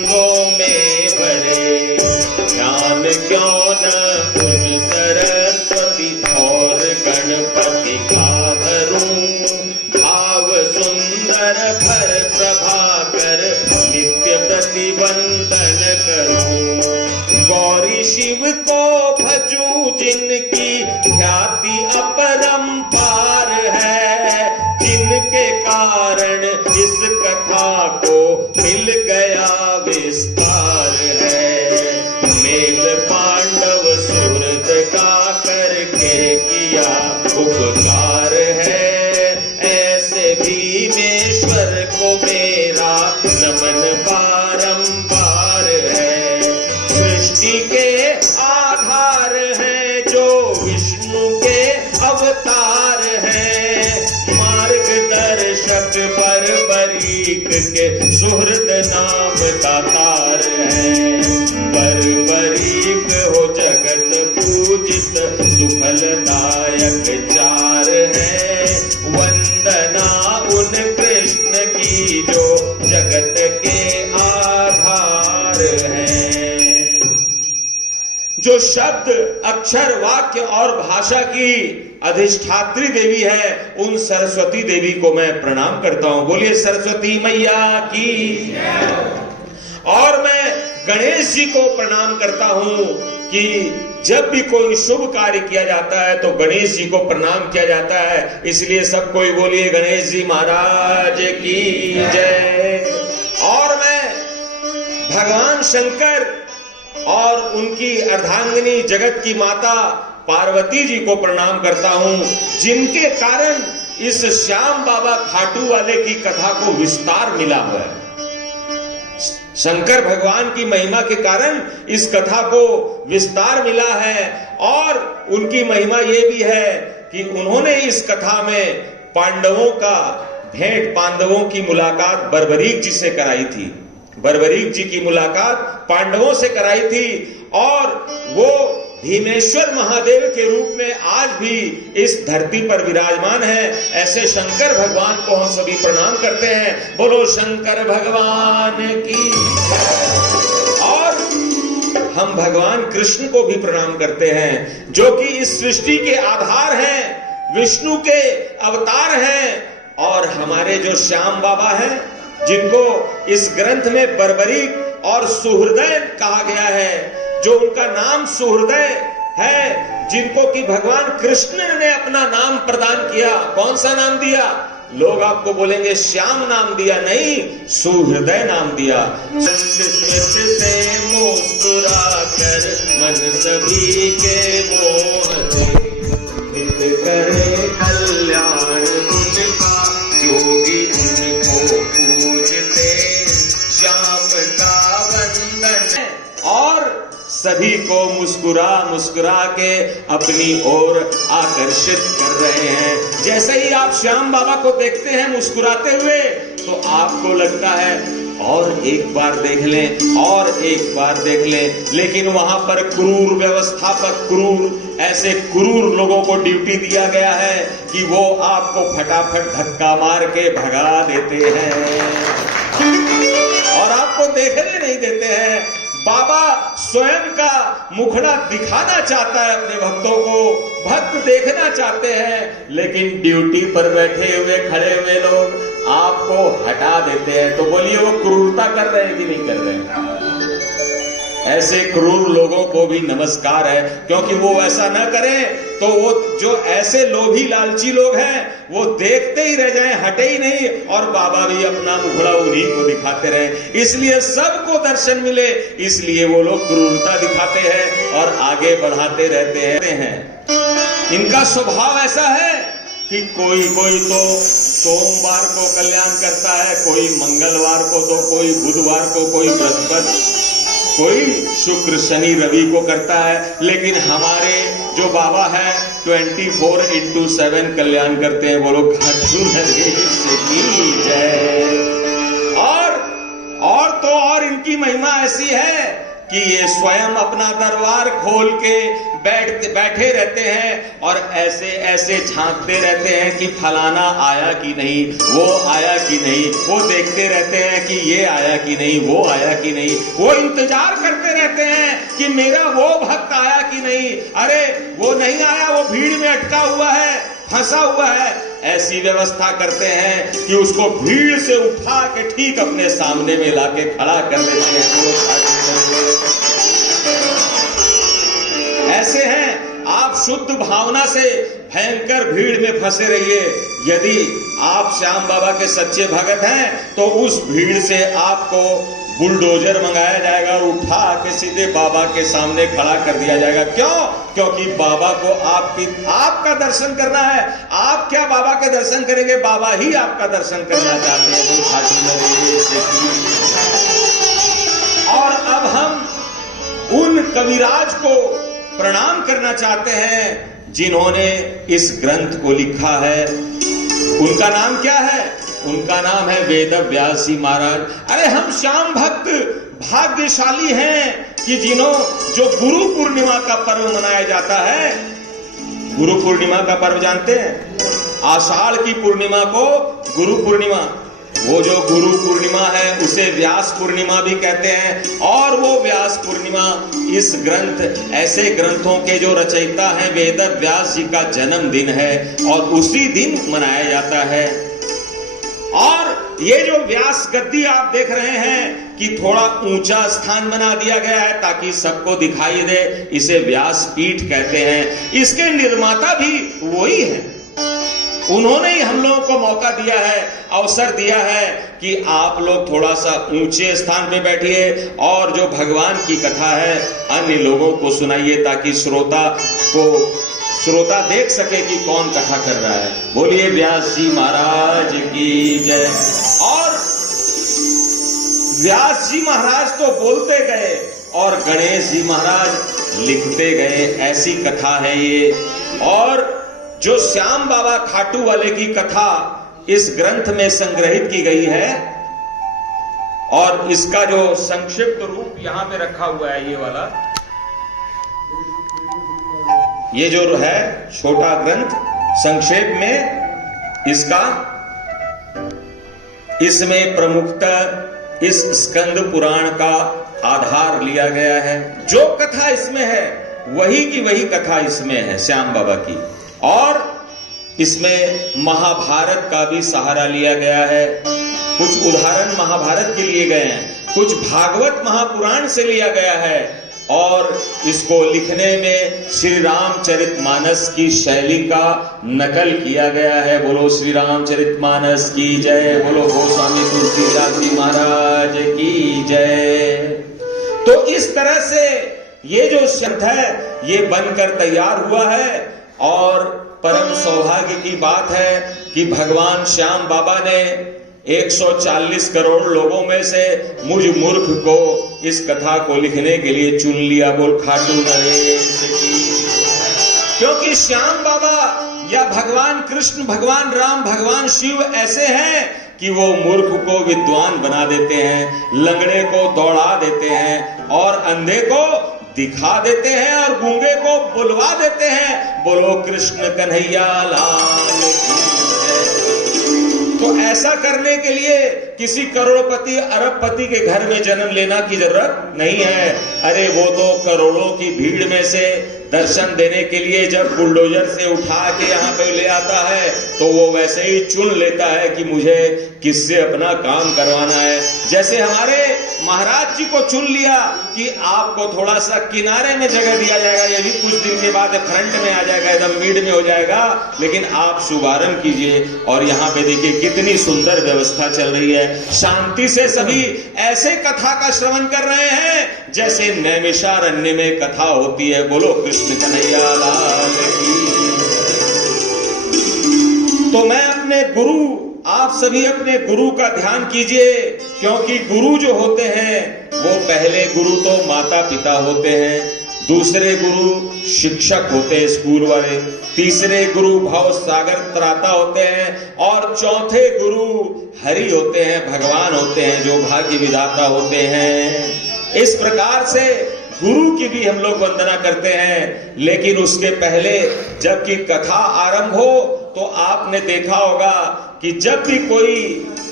में भरे ध्यान क्यों न उन सरस्वती और गणपति का धरूं, भाव सुंदर भर प्रभाकर नित्य प्रतिबंधन करूं। गौरी शिव को भजूं जिनकी ख्याति अपरंपार है, जिनके कारण इस कथा को मिल गया विस्तार है। मेल पांडव सुहृद का करके किया उपकार है, ऐसे भीमेश्वर को मेरा नमन बारंबार है। सृष्टि के आधार हैं जो विष्णु के अवतार हैं, मार्गदर्शक बर्बरीक के सुहृद नाम दातार हैं। बर्बरीक हो जगत पूजित सुफलदायक चार हैं, वंदना उन कृष्ण की जो जगत के आधार हैं। जो शब्द, अक्षर, वाक्य और भाषा की अधिष्ठात्री देवी है, उन सरस्वती देवी को मैं प्रणाम करता हूं। बोलिए सरस्वती मैया की। और मैं गणेश जी को प्रणाम करता हूं कि जब भी कोई शुभ कार्य किया जाता है तो गणेश जी को प्रणाम किया जाता है, इसलिए सब कोई बोलिए गणेश जी महाराज की जय। और मैं भगवान शंकर और उनकी अर्धांगिनी जगत की माता पार्वती जी को प्रणाम करता हूं, जिनके कारण इस श्याम बाबा खाटू वाले की कथा को विस्तार मिला हुआ है। शंकर भगवान की महिमा के कारण इस कथा को विस्तार मिला है। और उनकी महिमा यह भी है कि उन्होंने इस कथा में पांडवों का भेंट, पांडवों की मुलाकात बर्बरीक जी से कराई थी। बर्बरीक जी की मुलाकात पांडवों से कराई थी और वो भीमेश्वर महादेव के रूप में आज भी इस धरती पर विराजमान है। ऐसे शंकर भगवान को हम सभी प्रणाम करते हैं। बोलो शंकर भगवान की। और हम भगवान कृष्ण को भी प्रणाम करते हैं, जो कि इस सृष्टि के आधार हैं, विष्णु के अवतार हैं। और हमारे जो श्याम बाबा हैं, जिनको इस ग्रंथ में बर्बरीक और सुहृदय कहा गया है, जो उनका नाम सुहृदय है, जिनको कि भगवान कृष्ण ने अपना नाम प्रदान किया। कौन सा नाम दिया? लोग आपको बोलेंगे श्याम नाम दिया, नहीं, सुहृदय नाम दिया। से मुस्कुरा कर मन सभी के मोहते, नित करे कल्याण उनका, योगी उनको पूजते, श्याम का वंदन। और सभी को मुस्कुरा मुस्कुरा के अपनी ओर आकर्षित कर रहे हैं। जैसे ही आप श्याम बाबा को देखते हैं मुस्कुराते हुए, तो आपको लगता है और एक बार देख लें, और एक बार देख लें। लेकिन वहां पर क्रूर व्यवस्थापक, क्रूर, ऐसे क्रूर लोगों को ड्यूटी दिया गया है कि वो आपको फटाफट धक्का मार के भगा देते हैं और आपको देखने नहीं देते हैं। बाबा स्वयं का मुखड़ा दिखाना चाहता है अपने भक्तों को, भक्त देखना चाहते हैं, लेकिन ड्यूटी पर बैठे हुए खड़े हुए लोग आपको हटा देते हैं। तो बोलिए वो क्रूरता कर रहे हैं कि नहीं कर रहे हैं? ऐसे क्रूर लोगों को भी नमस्कार है, क्योंकि वो ऐसा न करें तो वो जो ऐसे लोभी लालची लोग हैं वो देखते ही रह जाएं, हटे ही नहीं, और बाबा भी अपना मुखड़ा उन्हीं को दिखाते रहे। इसलिए सबको दर्शन मिले, इसलिए वो लोग क्रूरता दिखाते हैं और आगे बढ़ाते रहते हैं। इनका स्वभाव ऐसा है कि कोई कोई तो सोमवार को कल्याण करता है, कोई मंगलवार को, तो कोई बुधवार को, कोई बृहस्पति, कोई शुक्र शनि रवि को करता है। लेकिन हमारे जो बाबा है 24/7 कल्याण करते हैं। बोलो खाटू नरेश की जय। और तो और इनकी महिमा ऐसी है कि ये स्वयं अपना दरबार खोल के बैठे रहते हैं और ऐसे ऐसे झांकते रहते हैं कि फलाना आया कि नहीं, वो आया कि नहीं, वो देखते रहते हैं कि ये आया कि नहीं, वो आया कि नहीं, वो इंतजार करते रहते हैं कि मेरा वो भक्त आया कि नहीं, अरे वो नहीं आया, वो भीड़ में अटका हुआ है, फंसा हुआ है। ऐसी व्यवस्था करते हैं कि उसको भीड़ से उठा के ठीक अपने सामने में लाके खड़ा कर लेते हैं। ऐसे हैं, आप शुद्ध भावना से भयंकर भीड़ में फंसे रहिए। यदि आप श्याम बाबा के सच्चे भगत हैं तो उस भीड़ से आपको बुलडोजर मंगाया जाएगा और उठा के सीधे बाबा के सामने खड़ा कर दिया जाएगा। क्यों? क्योंकि बाबा को आपका दर्शन करना है। आप क्या बाबा के दर्शन करेंगे, बाबा ही आपका दर्शन करना चाहते हैं। और अब हम उन कविराज को प्रणाम करना चाहते हैं जिन्होंने इस ग्रंथ को लिखा है। उनका नाम क्या है? उनका नाम है वेद व्यास जी महाराज। अरे हम श्याम भक्त भाग्यशाली हैं कि जो गुरु पूर्णिमा का पर्व मनाया जाता है। गुरु पूर्णिमा का पर्व जानते हैं? आषाढ़ की पूर्णिमा को गुरु पूर्णिमा, वो जो गुरु पूर्णिमा है उसे व्यास पूर्णिमा भी कहते हैं। और वो व्यास पूर्णिमा इस ग्रंथ, ऐसे ग्रंथों के जो रचयिता हैं वेद व्यास जी का जन्मदिन है और उसी दिन मनाया जाता है। और ये जो व्यास गद्दी आप देख रहे हैं कि थोड़ा ऊंचा स्थान बना दिया गया है ताकि सबको दिखाई दे, इसे व्यास पीठ कहते हैं। इसके निर्माता भी वही हैं। उन्होंने ही हम लोगों को मौका दिया है, अवसर दिया है कि आप लोग थोड़ा सा ऊंचे स्थान पे बैठिए और जो भगवान की कथा है अन्य लोगों को सुनाइए ताकि श्रोता देख सके कि कौन कथा कर रहा है। बोलिए व्यास जी महाराज की जय। और व्यास जी महाराज तो बोलते गए और गणेश जी महाराज लिखते गए, ऐसी कथा है ये। और जो श्याम बाबा खाटू वाले की कथा इस ग्रंथ में संग्रहित की गई है और इसका जो संक्षिप्त रूप यहां पे रखा हुआ है, ये वाला, ये जो है छोटा ग्रंथ संक्षेप में इसका, इसमें प्रमुखतः इस स्कंद पुराण का आधार लिया गया है। जो कथा इसमें है वही की वही कथा इसमें है श्याम बाबा की। और इसमें महाभारत का भी सहारा लिया गया है। कुछ उदाहरण महाभारत के लिए गए हैं, कुछ भागवत महापुराण से लिया गया है। और इसको लिखने में श्री रामचरितमानस की शैली का नकल किया गया है। बोलो श्री रामचरितमानस की जय, बोलो गोस्वामी तुलसीदास जी महाराज की जय। तो इस तरह से ये जो शब्द है ये बनकर तैयार हुआ है। और परम सौभाग्य की बात है कि भगवान श्याम बाबा ने 140 करोड़ लोगों में से मुझ मूर्ख को इस कथा को लिखने के लिए चुन लिया। बोल खाटू नरेश की। क्योंकि श्याम बाबा या भगवान कृष्ण, भगवान राम, भगवान शिव ऐसे हैं कि वो मूर्ख को विद्वान बना देते हैं, लंगड़े को दौड़ा देते हैं और अंधे को दिखा देते हैं और गूंगे को बुलवा देते हैं। बोलो कृष्ण कन्हैया लाल की। तो ऐसा करने के लिए किसी करोड़पति अरबपति के घर में जन्म लेना की जरूरत नहीं है। अरे वो तो करोड़ों की भीड़ में से दर्शन देने के लिए जब बुलडोजर से उठा के यहाँ पे ले आता है तो वो वैसे ही चुन लेता है कि मुझे किससे अपना काम करवाना है। जैसे हमारे महाराज जी को चुन लिया कि आपको थोड़ा सा किनारे में जगह दिया जाएगा, ये भी कुछ दिन के बाद फ्रंट में आ जाएगा, एकदम मीड में हो जाएगा, लेकिन आप शुभारंभ कीजिए। और यहाँ पे देखिए कितनी सुंदर व्यवस्था चल रही है। शांति से सभी ऐसे कथा का श्रवण कर रहे हैं जैसे नैमिषारण्य में कथा होती है। बोलो कृष्ण कन्हैया लाल की। तो मैं अपने गुरु, आप सभी अपने गुरु का ध्यान कीजिए, क्योंकि गुरु जो होते हैं वो पहले गुरु तो माता पिता होते हैं, दूसरे गुरु शिक्षक होते हैं स्कूल वाले, तीसरे गुरु भव सागर त्राता होते हैं और चौथे गुरु हरि होते हैं, भगवान होते हैं जो भाग्य विधाता होते हैं। इस प्रकार से गुरु की भी हम लोग वंदना करते हैं। लेकिन उसके पहले जबकि कथा आरंभ हो तो आपने देखा होगा कि जब भी कोई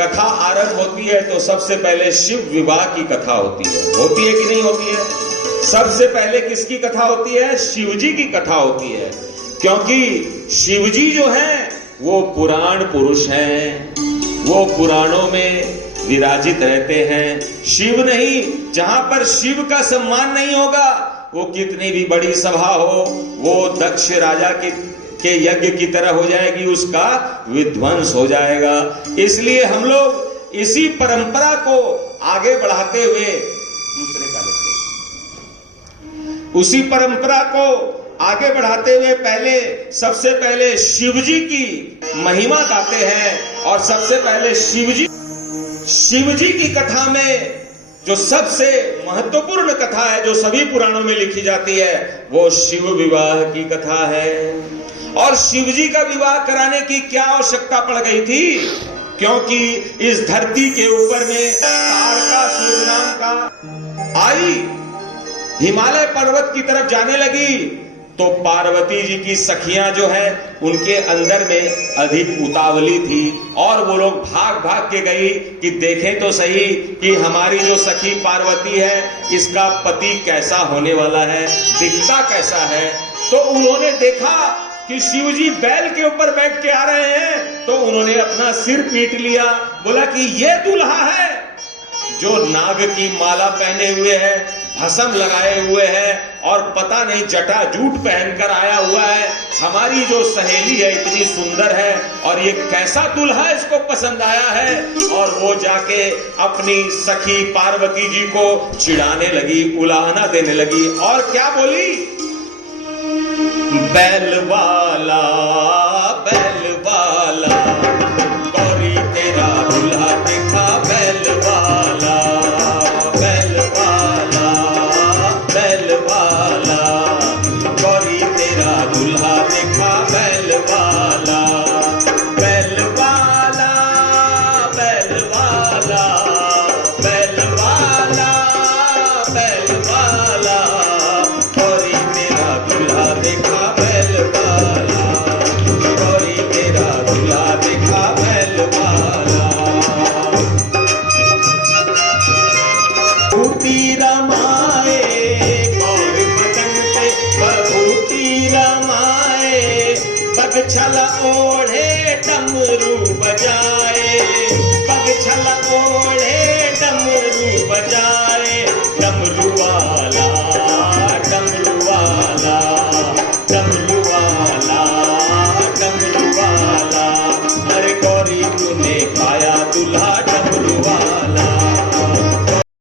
कथा आरंभ होती है तो सबसे पहले शिव विवाह की कथा होती है कि नहीं होती है? सबसे पहले किसकी कथा होती है? शिव जी की कथा होती है, क्योंकि शिव जी जो हैं वो पुराण पुरुष हैं, वो पुराणों में विराजित रहते हैं। शिव नहीं, जहां पर शिव का सम्मान नहीं होगा वो कितनी भी बड़ी सभा हो वो दक्ष राजा के यज्ञ की तरह हो जाएगी, उसका विध्वंस हो जाएगा। इसलिए हम लोग इसी परंपरा को आगे बढ़ाते हुए उसी परंपरा को आगे बढ़ाते हुए पहले सबसे पहले शिवजी की महिमा गाते हैं। और सबसे पहले शिवजी की कथा में जो सबसे महत्वपूर्ण कथा है, जो सभी पुराणों में लिखी जाती है, वो शिव विवाह की कथा है। और शिवजी का विवाह कराने की क्या आवश्यकता पड़ गई थी? क्योंकि इस धरती के ऊपर में तारकासुर नाम का आई हिमालय पर्वत की तरफ जाने लगी तो पार्वती जी की सखियां जो है उनके अंदर में अधिक उतावली थी और वो लोग भाग भाग के गई कि देखें तो सही कि हमारी जो सखी पार्वती है इसका पति कैसा होने वाला है, दिखता कैसा है। तो उन्होंने देखा कि शिवजी बैल के ऊपर बैठ के आ रहे हैं तो उन्होंने अपना सिर पीट लिया, बोला कि ये दूल्हा है जो नाग की माला पहने हुए है, भस्म लगाए हुए है और पता नहीं जटा जूट पहनकर आया हुआ है। हमारी जो सहेली है इतनी सुंदर है और ये कैसा दूल्हा इसको पसंद आया है। और वो जाके अपनी सखी पार्वती जी को चिढ़ाने लगी, उलाहना देने लगी और क्या बोली? बैल वाला गौरी तेरा दूल्हा देखा, बैल वाला गौरी तेरा दूल्हा देखा, बैल वाला गौरी तेरा दूल्हा देखा, बैल वाला गौरी तेरा दूल्हा देखा, बैल वाला। भूति रमाए गौर बदन पे बभूति रमाए, पग छला ओढ़े डमरू बजाए, पग छला ओढ़े डमरू बजाए।